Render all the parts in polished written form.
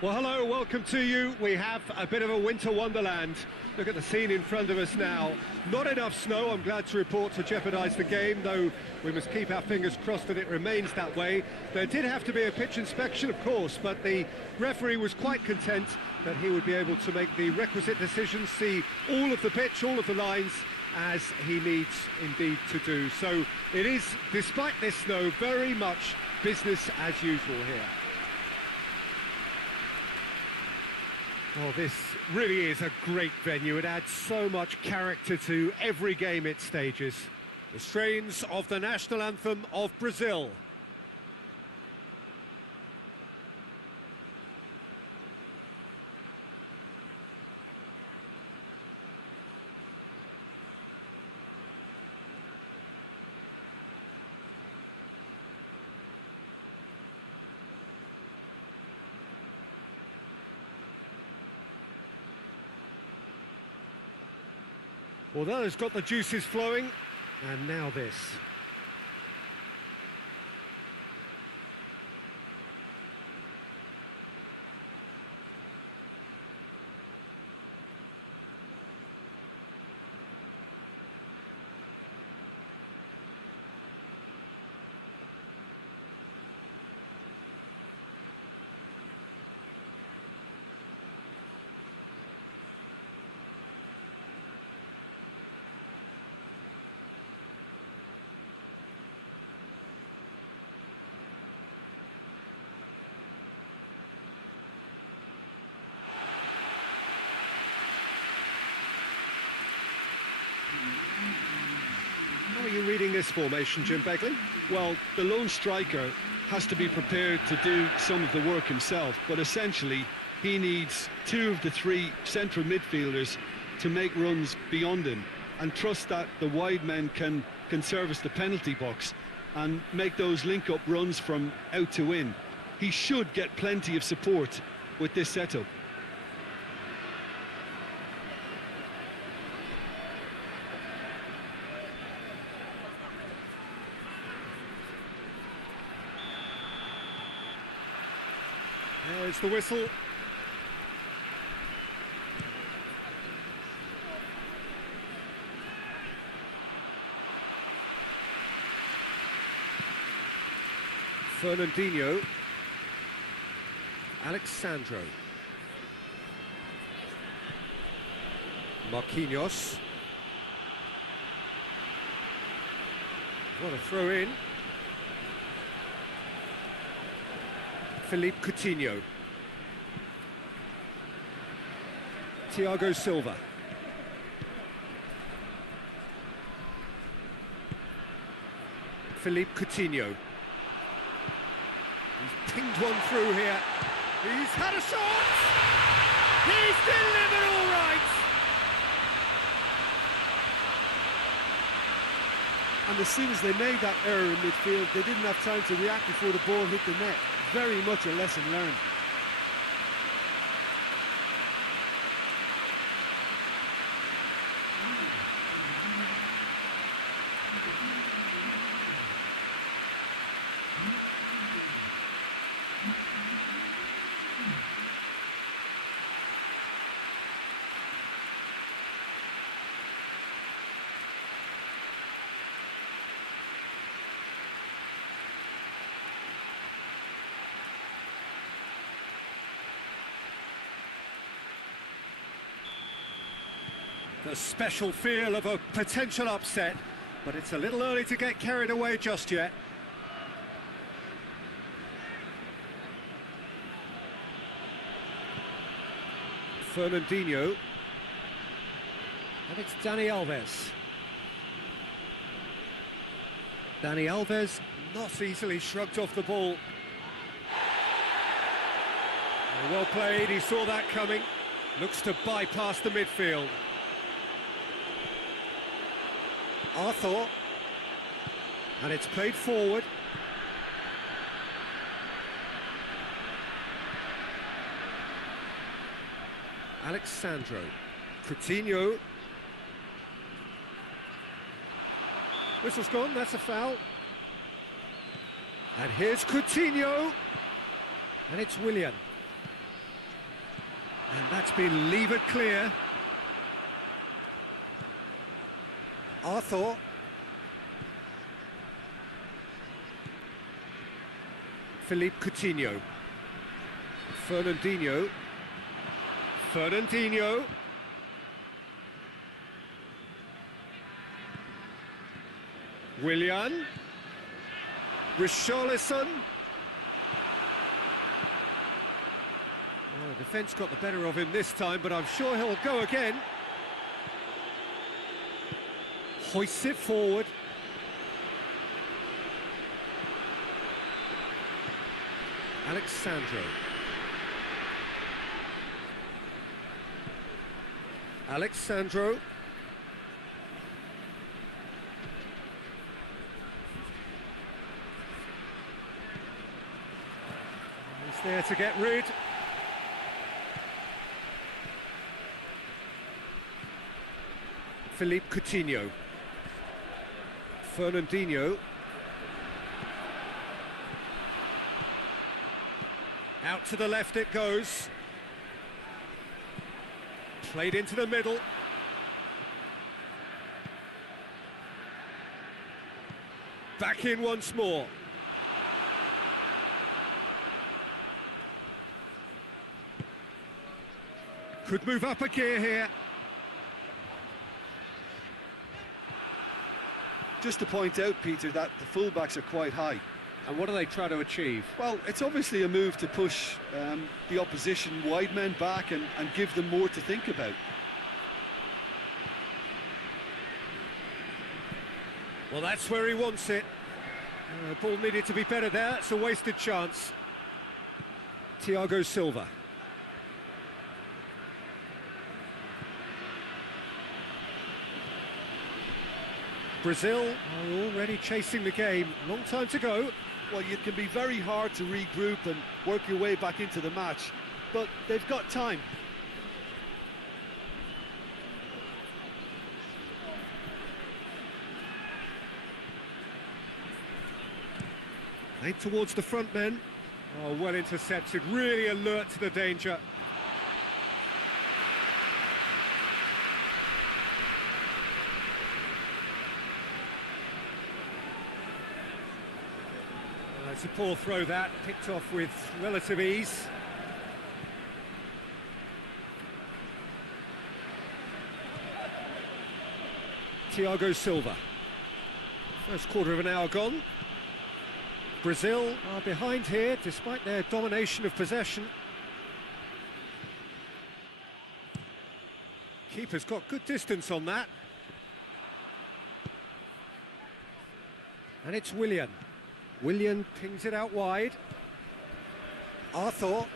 Well, hello, welcome to you. We have a bit of a winter wonderland. Look at the scene in front of us now. Not enough snow, I'm glad to report, to jeopardise the game, though we must keep our fingers crossed that it remains that way. There did have to be a pitch inspection, of course, but the referee was quite content that he would be able to make the requisite decisions, see all of the pitch, all of the lines, as he needs indeed to do. So it is, despite this snow, very much business as usual here. Oh, this really is a great venue. It adds so much character to every game it stages. The strains of the national anthem of Brazil. Well, that has got the juices flowing, and now this. How are you reading this formation, Jim Begley? Well, the lone striker has to be prepared to do some of the work himself, but essentially he needs two of the three central midfielders to make runs beyond him and trust that the wide men can service the penalty box and make those link-up runs from out to in. He should get plenty of support with this setup. There's the whistle. Fernandinho. Alexandro. Marquinhos. What a throw in. Philippe Coutinho. Thiago Silva. Philippe Coutinho. He's pinged one through here. He's had a shot! He's delivered all right! And as soon as they made that error in midfield, they didn't have time to react before the ball hit the net. Very much a lesson learned. The special feel of a potential upset, but it's a little early to get carried away just yet. Fernandinho. And it's Dani Alves. Dani Alves not easily shrugged off the ball. Well played, he saw that coming. Looks to bypass the midfield. Arthur, and it's played forward. Alexandro, Coutinho. Whistle's gone, that's a foul. And here's Coutinho, and it's Willian. And that's been levered clear. Arthur. Philippe Coutinho. Fernandinho. Fernandinho. Willian. Richarlison. Well, the defence got the better of him this time, but I'm sure he'll go again. Hoists it forward. Alexandro. Alexandro. He's there to get rid. Philippe Coutinho. Fernandinho. Out to the left it goes. Played into the middle. Back in once more. Could move up a gear here. Just to point out, Peter, that the fullbacks are quite high. And what do they try to achieve? Well, it's obviously a move to push the opposition wide men back and give them more to think about. Well, that's where he wants it. Ball needed to be better there. It's a wasted chance. Thiago Silva. Brazil are already chasing the game. Long time to go. Well, it can be very hard to regroup and work your way back into the match, but they've got time. Played towards the front men. Oh, well intercepted, really alert to the danger. It's a poor throw that, picked off with relative ease. Thiago Silva. First quarter of an hour gone. Brazil are behind here, despite their domination of possession. Keeper's got good distance on that. And it's Willian. Willian pings it out wide. Arthur.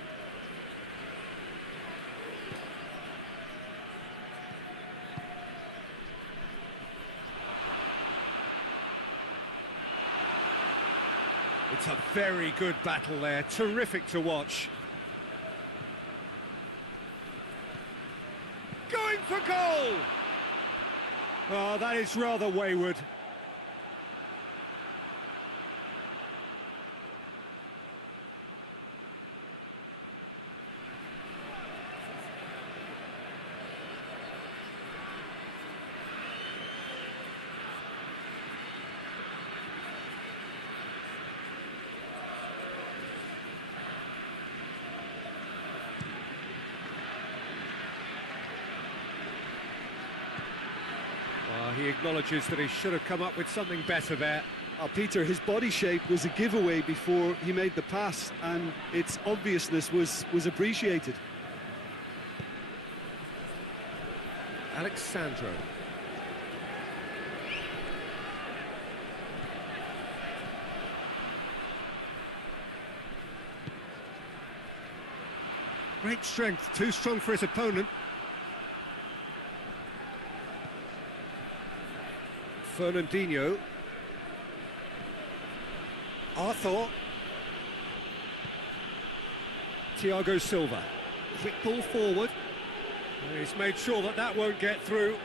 It's a very good battle there, terrific to watch. Going for goal! Oh, that is rather wayward. He acknowledges that he should have come up with something better there. Peter, his body shape was a giveaway before he made the pass, and its obviousness was appreciated. Alexandro. Great strength, too strong for his opponent. Fernandinho. Arthur. Thiago Silva. Quick ball forward. And he's made sure that that won't get through.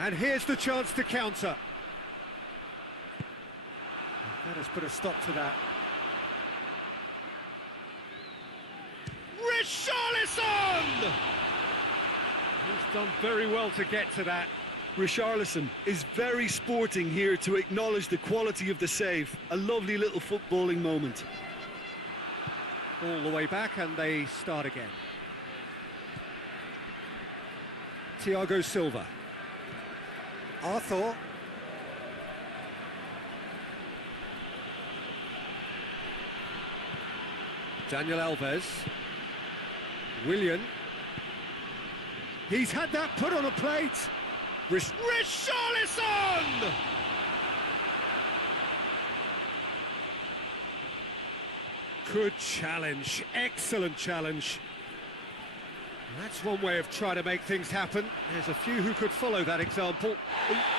And here's the chance to counter. That has put a stop to that. He's done very well to get to that. Richarlison is very sporting here to acknowledge the quality of the save. A lovely little footballing moment. All the way back and they start again. Thiago Silva. Arthur. Daniel Alves. Willian. He's had that put on a plate. Richarlison! Good challenge, excellent challenge. That's one way of trying to make things happen. There's a few who could follow that example.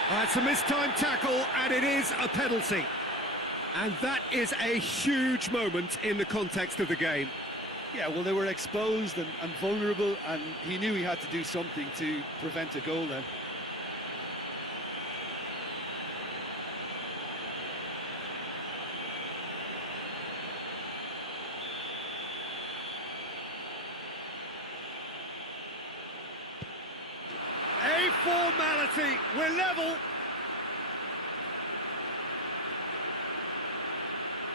That's a mistimed tackle, and it is a penalty. And that is a huge moment in the context of the game. Yeah, well, they were exposed and vulnerable, and he knew he had to do something to prevent a goal then. A formality, we're level.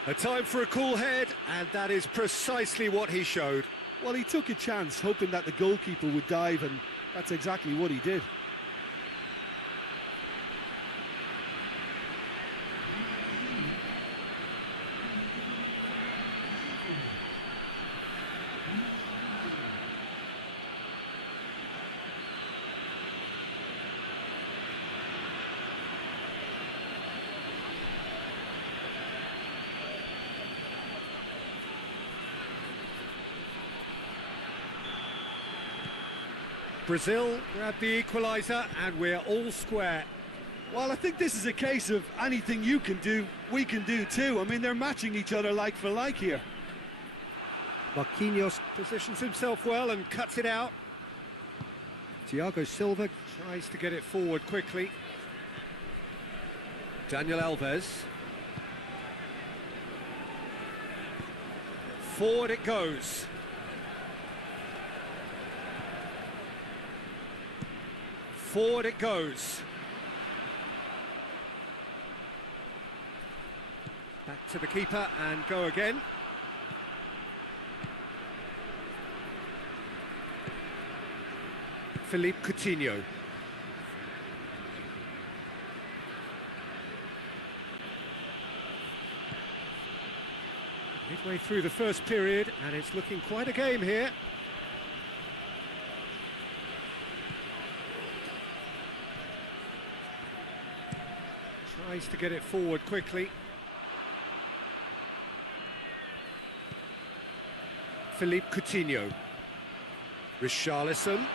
A time for a cool head, and that is precisely what he showed. Well, he took a chance, hoping that the goalkeeper would dive, and that's exactly what he did. Brazil grabbed the equaliser, and we're all square. Well, I think this is a case of anything you can do, we can do too. I mean, they're matching each other like for like here. Marquinhos positions himself well and cuts it out. Thiago Silva tries to get it forward quickly. Daniel Alves. Forward it goes. Forward it goes. Back to the keeper and go again. Philippe Coutinho. Midway through the first period, and it's looking quite a game here. Tries to get it forward quickly. Philippe Coutinho. Richarlison.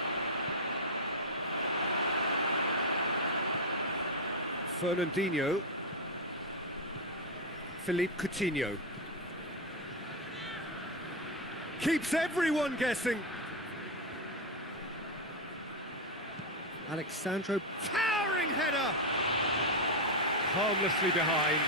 Fernandinho. Philippe Coutinho. Keeps everyone guessing. Alexandro, towering header! Harmlessly behind.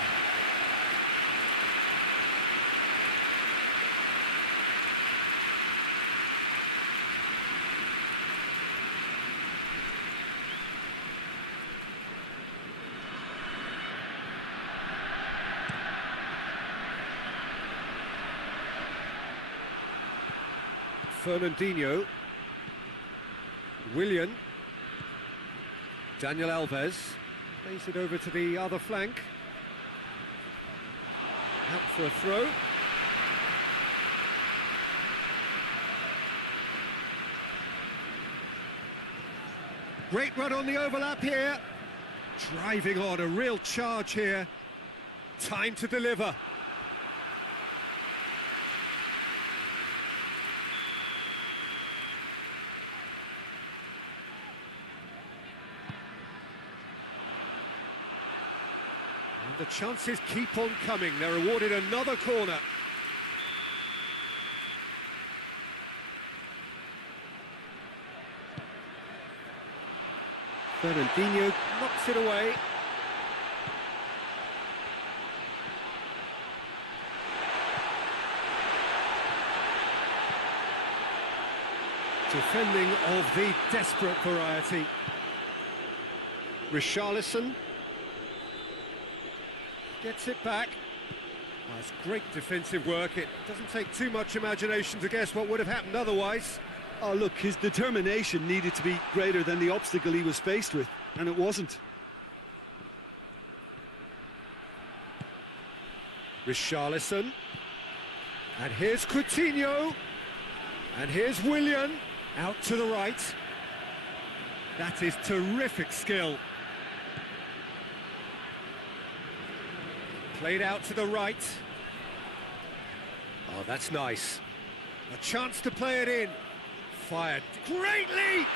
Fernandinho. Willian. Daniel Alves. Plays it over to the other flank. Out for a throw. Great run on the overlap here. Driving on, a real charge here. Time to deliver. And the chances keep on coming. They're awarded another corner. Fernandinho knocks it away. Defending of the desperate variety. Richarlison gets it back. That's great defensive work. It doesn't take too much imagination to guess what would have happened otherwise. Oh, look, his determination needed to be greater than the obstacle he was faced with, and it wasn't. Richarlison. And here's Coutinho. And here's Willian. Out to the right. That is terrific skill. Played out to the right. Oh, that's nice. A chance to play it in. Fired. Great leap!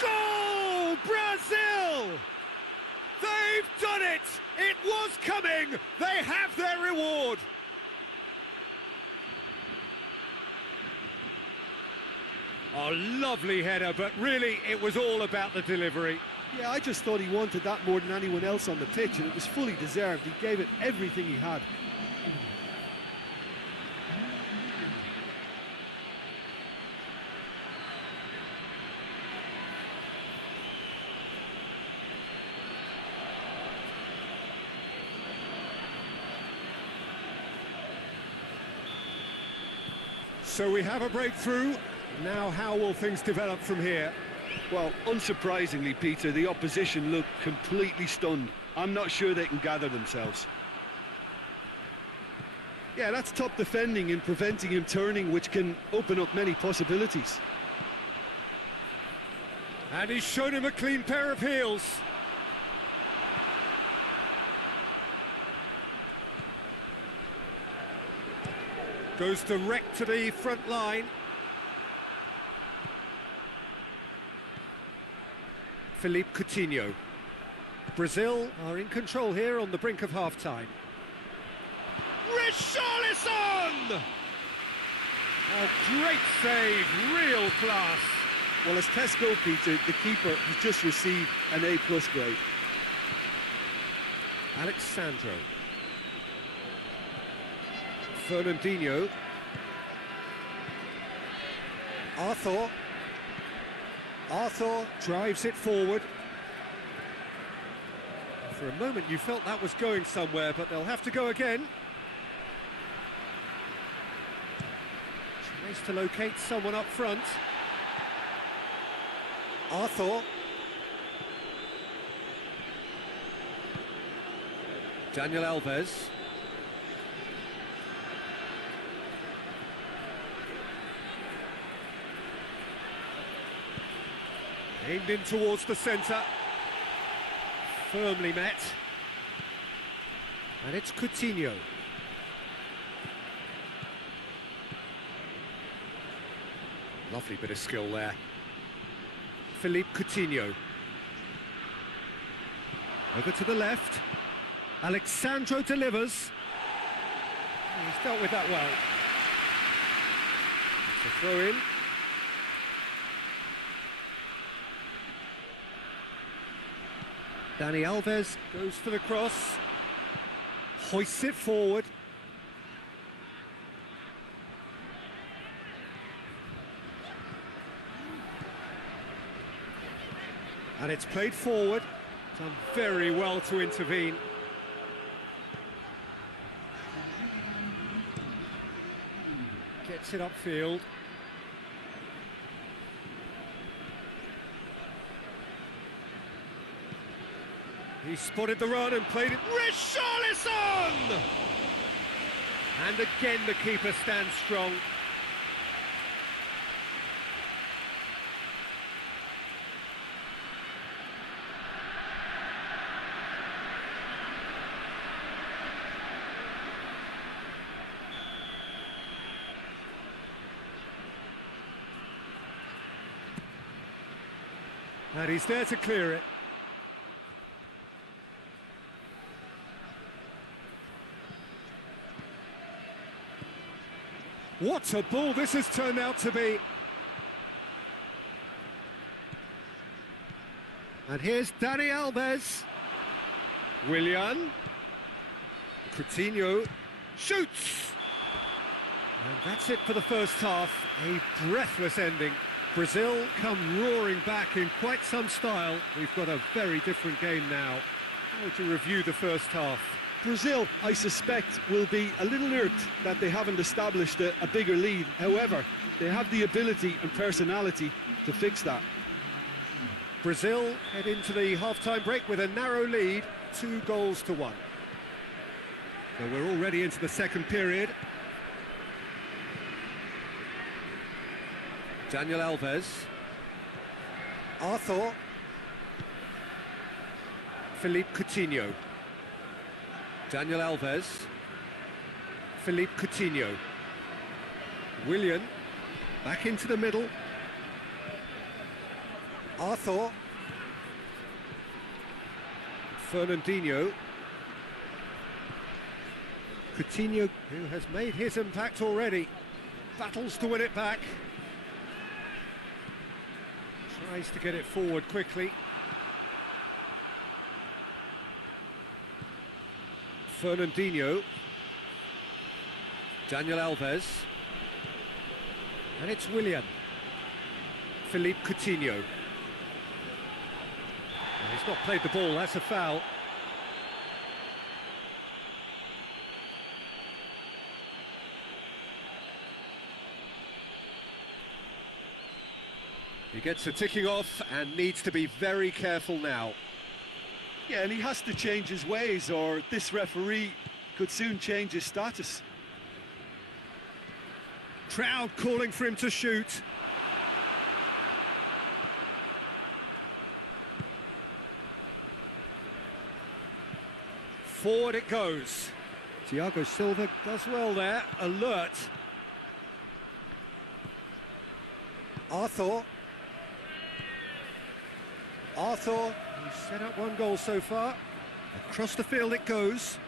Goal! Brazil! They've done it! It was coming! They have their reward! Oh, lovely header, but really it was all about the delivery. Yeah, I just thought he wanted that more than anyone else on the pitch, and it was fully deserved. He gave it everything he had. So we have a breakthrough. Now how will things develop from here? Well, unsurprisingly, Peter, the opposition look completely stunned. I'm not sure they can gather themselves. Yeah, that's top defending and preventing him turning, which can open up many possibilities. And he's shown him a clean pair of heels. Goes direct to the front line. Philippe Coutinho. Brazil are in control here on the brink of half-time. Richarlison! Oh, great save, real class. Well, as tests go, Peter, the keeper has just received an A+ grade. Alexandro. Fernandinho. Arthur drives it forward. For a moment you felt that was going somewhere, but they'll have to go again. Tries to locate someone up front. Arthur. Daniel Alves. Aimed in towards the centre. Firmly met. And it's Coutinho. Lovely bit of skill there. Philippe Coutinho. Over to the left. Alexandro delivers. He's dealt with that well. It's a throw in. Dani Alves goes for the cross, hoists it forward. And it's played forward, done very well to intervene. Gets it upfield. He spotted the run and played it. Richarlison! And again the keeper stands strong. And he's there to clear it. What a ball this has turned out to be. And here's Dani Alves. Willian. Coutinho shoots. And that's it for the first half. A breathless ending. Brazil come roaring back in quite some style. We've got a very different game now. How would you review the first half? Brazil, I suspect, will be a little irked that they haven't established a bigger lead. However, they have the ability and personality to fix that. Brazil head into the half-time break with a narrow lead, 2-1. So we're already into the second period. Daniel Alves. Arthur. Philippe Coutinho. Daniel Alves. Philippe Coutinho. Willian. Back into the middle. Arthur. Fernandinho. Coutinho, who has made his impact already, battles to win it back. Tries to get it forward quickly. Fernandinho. Daniel Alves. And it's Willian. Philippe Coutinho. And he's not played the ball, that's a foul. He gets the ticking off and needs to be very careful now. Yeah, and he has to change his ways, or this referee could soon change his status. Crowd calling for him to shoot. Forward it goes. Thiago Silva does well there, alert. Arthur. Arthur, he's set up one goal so far. Across the field it goes.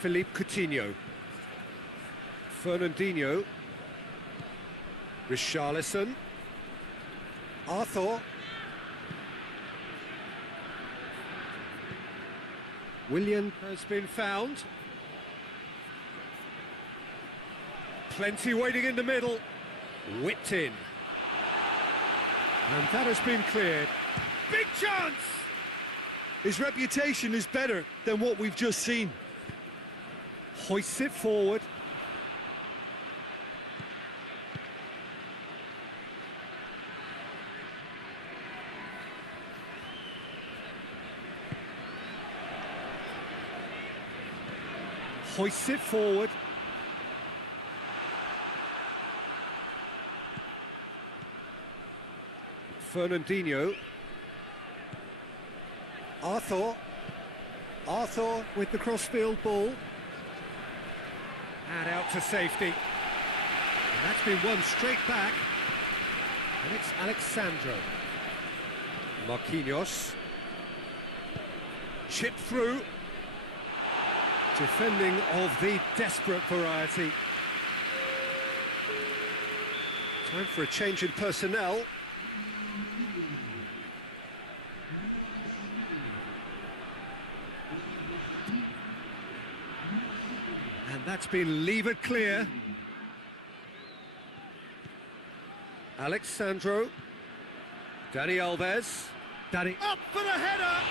Philippe Coutinho. Fernandinho. Richarlison. Arthur. Willian has been found. Plenty waiting in the middle. Whipped in. And that has been cleared. Big chance! His reputation is better than what we've just seen. Hoists it forward. Hoists it forward. Fernandinho. Arthur. Arthur with the crossfield ball. And out to safety. And that's been won straight back. And it's Alexandro. Marquinhos. Chipped through. Defending of the desperate variety. Time for a change in personnel. And that's been levered clear. Alexandro. Dani Alves. Dani up for the header!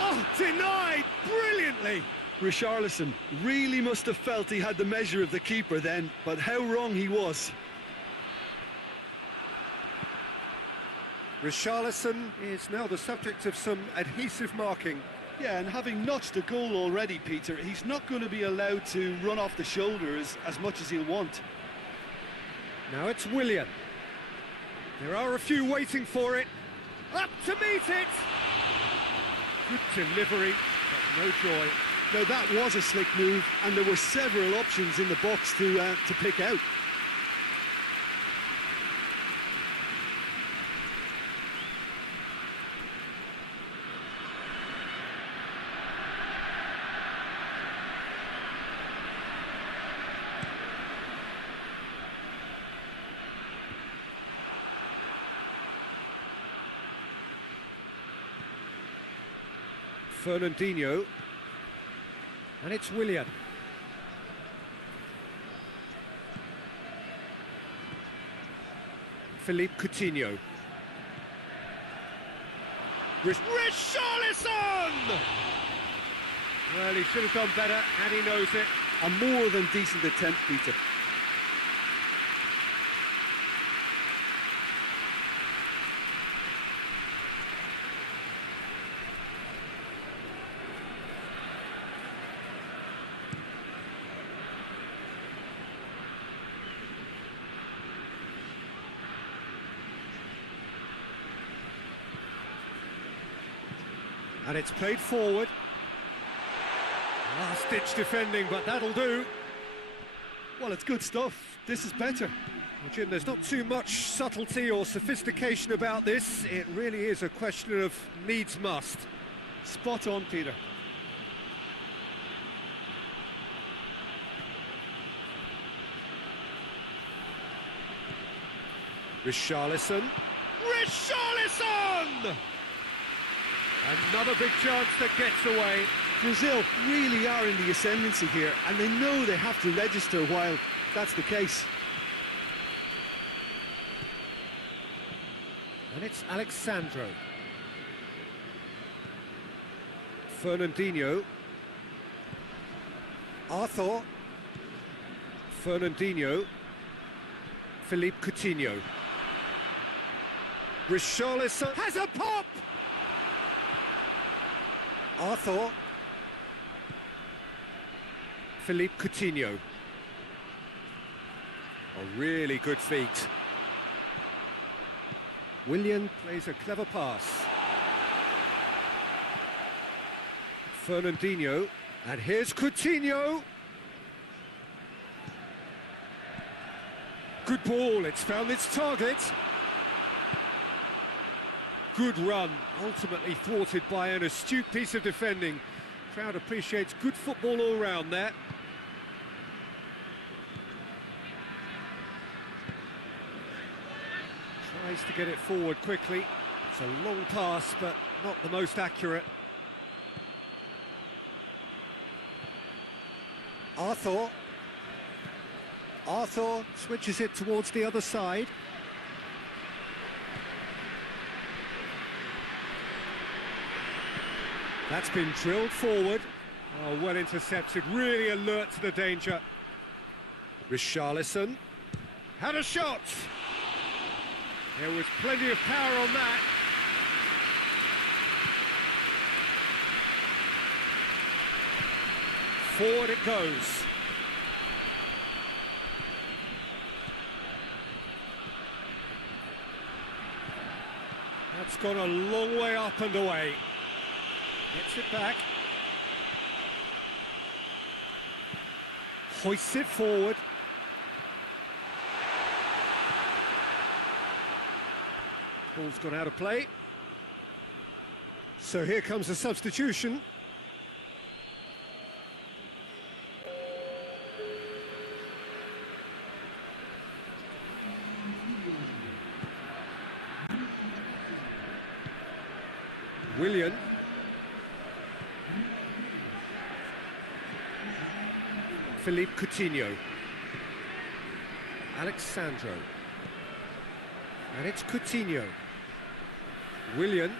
Oh, denied brilliantly! Richarlison really must have felt he had the measure of the keeper then, but how wrong he was. Richarlison is now the subject of some adhesive marking. Yeah, and having notched a goal already, Peter, he's not going to be allowed to run off the shoulders as much as he'll want. Now it's Willian. There are a few waiting for it. Up to meet it! Good delivery, but no joy. Now that was a slick move, and there were several options in the box to pick out. Fernandinho. And it's Willian. Philippe Coutinho. Richarlison! Well, he should have done better, and he knows it. A more than decent attempt, Peter. And it's played forward. Last-ditch defending, but that'll do. Well, it's good stuff. This is better. Well, Jim, there's not too much subtlety or sophistication about this. It really is a question of needs must. Spot on, Peter. Richarlison. Richarlison! Another big chance that gets away. Brazil really are in the ascendancy here, and they know they have to register while that's the case. And it's Alexandro. Fernandinho. Arthur. Fernandinho. Philippe Coutinho. Richarlison has a pop! Arthur. Philippe Coutinho. A really good feat. Willian plays a clever pass. Fernandinho. And here's Coutinho. Good ball, it's found its target. Good run, ultimately thwarted by an astute piece of defending. Crowd appreciates good football all round there. Tries to get it forward quickly. It's a long pass, but not the most accurate. Arthur. Arthur switches it towards the other side. That's been drilled forward. Oh, well intercepted, really alert to the danger. Richarlison had a shot. There was plenty of power on that. Forward it goes. That's gone a long way up and away. Gets it back. Hoists it forward. Ball's gone out of play. So here comes a substitution. Willian. Philippe Coutinho. Alexandro. And it's Coutinho. Willian.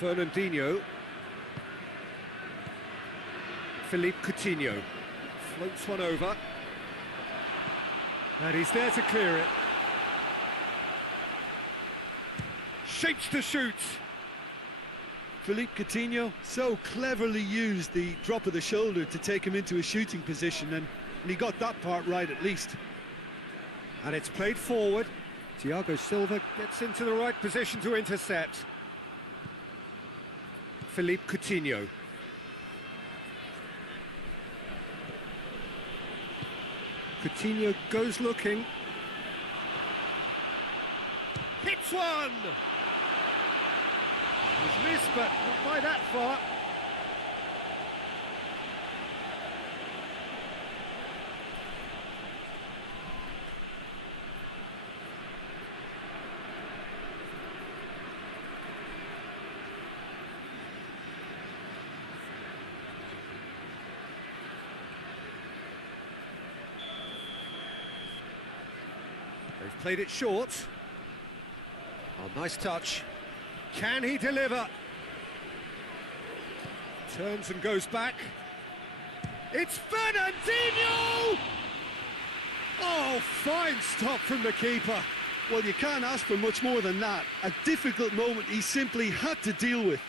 Fernandinho. Philippe Coutinho. Floats one over. And he's there to clear it. Shapes to shoot. Philippe Coutinho so cleverly used the drop of the shoulder to take him into a shooting position, and he got that part right at least. And it's played forward. Thiago Silva gets into the right position to intercept. Philippe Coutinho. Coutinho goes looking. Hits one! He's missed, but not by that far. Played it short. Oh, nice touch. Can he deliver? Turns and goes back. It's Fernandinho! Oh, fine stop from the keeper. Well, you can't ask for much more than that. A difficult moment he simply had to deal with.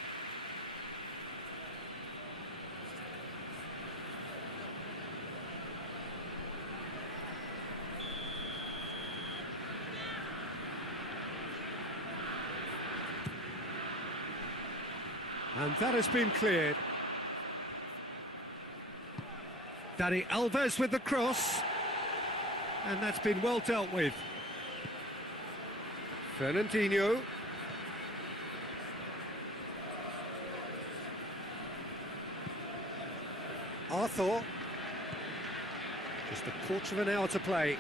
And that has been cleared. Dani Alves with the cross. And that's been well dealt with. Fernandinho. Arthur. Just a quarter of an hour to play.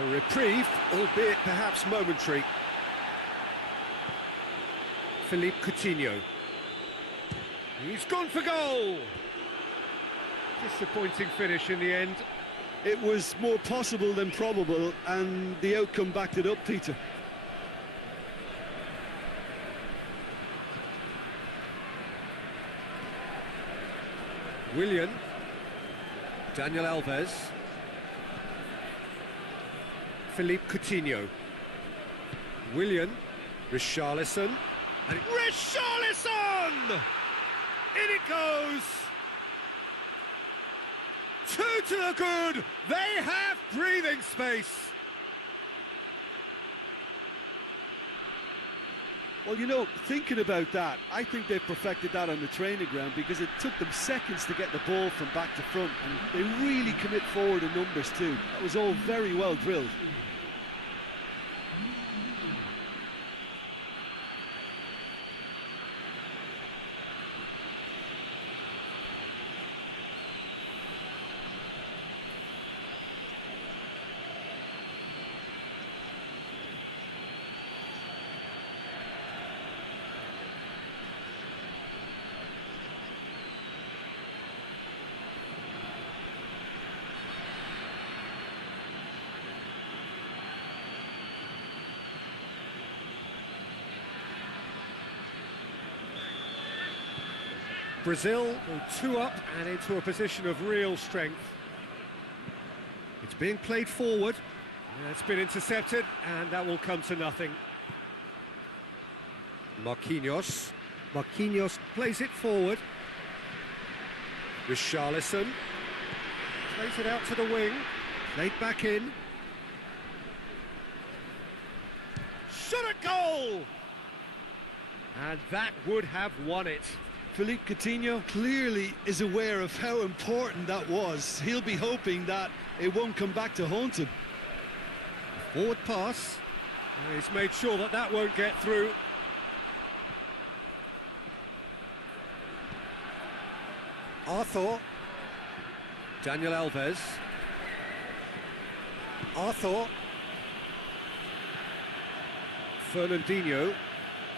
A reprieve, albeit perhaps momentary. Philippe Coutinho. He's gone for goal! Disappointing finish in the end. It was more possible than probable, and the outcome backed it up, Peter. Willian. Daniel Alves. Philippe Coutinho. Willian. Richarlison. And Richarlison! In it goes! 2 to the good! They have breathing space! Well, you know, thinking about that, I think they've perfected that on the training ground because it took them seconds to get the ball from back to front, and they really commit forward in numbers too. That was all very well drilled. Brazil go 2 up and into a position of real strength. It's being played forward. It's been intercepted, and that will come to nothing. Marquinhos. Marquinhos plays it forward. Richarlison. Plays it out to the wing. Played back in. Shot at goal! And that would have won it. Philippe Coutinho clearly is aware of how important that was. He'll be hoping that it won't come back to haunt him. Forward pass. He's made sure that that won't get through. Arthur. Daniel Alves. Arthur. Fernandinho.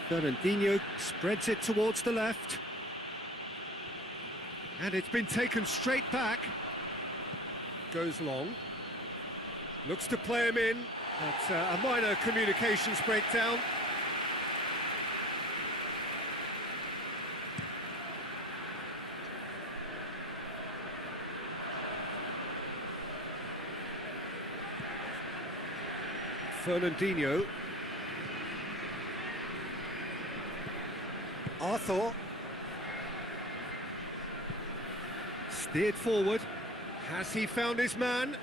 Fernandinho spreads it towards the left. And it's been taken straight back. Goes long. Looks to play him in. That's a minor communications breakdown. Fernandinho. Arthur. Steered forward. Has he found his man?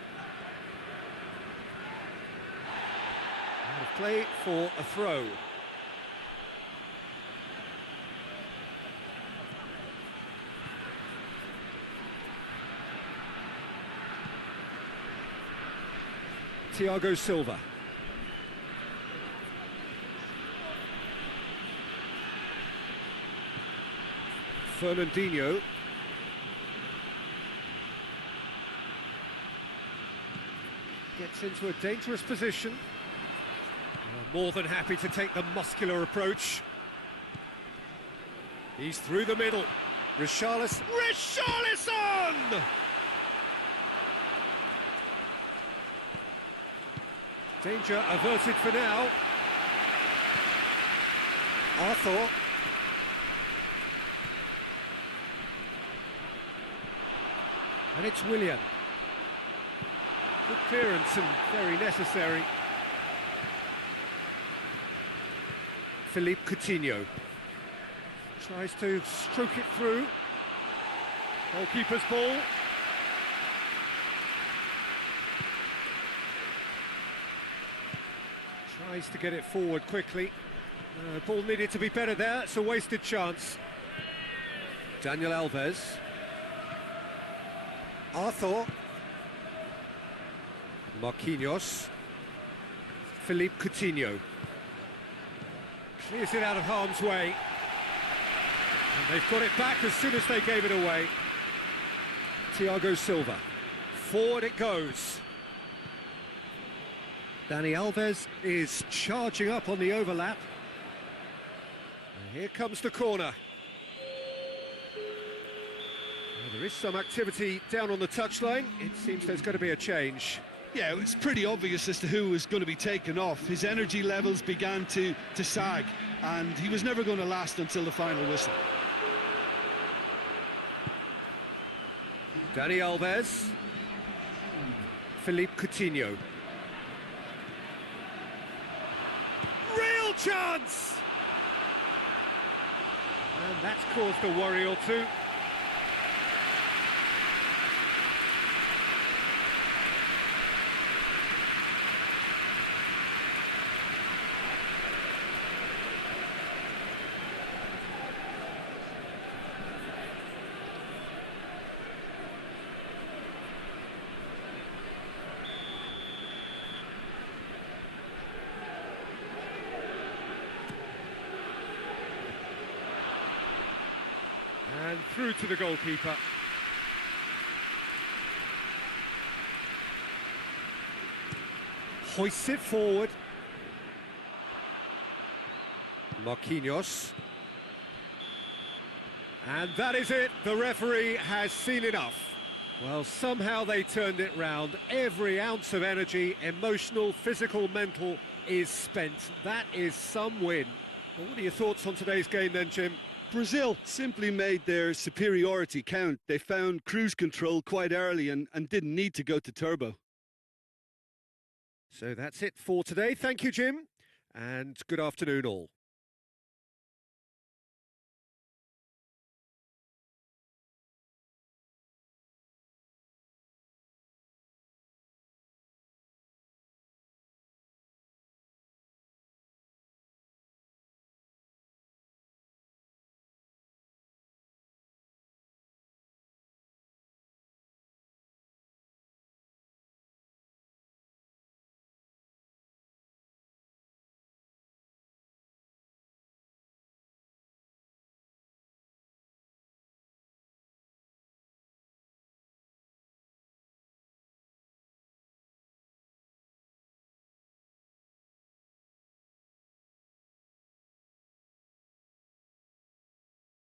And a play for a throw. Thiago Silva. Fernandinho. Gets into a dangerous position. More than happy to take the muscular approach. He's through the middle. Richarlison! Danger averted for now. Arthur. And it's Willian. Good clearance and very necessary. Philippe Coutinho tries to stroke it through. Goalkeeper's ball. Tries to get it forward quickly. Ball needed to be better there. It's a wasted chance. Daniel Alves. Arthur. Marquinhos. Philippe Coutinho. Clears it out of harm's way. And they've got it back as soon as they gave it away. Thiago Silva. Forward it goes. Dani Alves is charging up on the overlap. And here comes the corner. Well, there is some activity down on the touchline. It seems there's going to be a change. Yeah, it's pretty obvious as to who was going to be taken off. His energy levels began to sag, and he was never going to last until the final whistle. Dani Alves. Philippe Coutinho. Real chance! And that's caused a worry or two. And through to the goalkeeper. Hoists it forward. Marquinhos. And that is it. The referee has seen enough. Well, somehow they turned it round. Every ounce of energy, emotional, physical, mental, is spent. That is some win. Well, what are your thoughts on today's game then, Jim? Brazil simply made their superiority count. They found cruise control quite early and didn't need to go to turbo. So that's it for today. Thank you, Jim, and good afternoon all.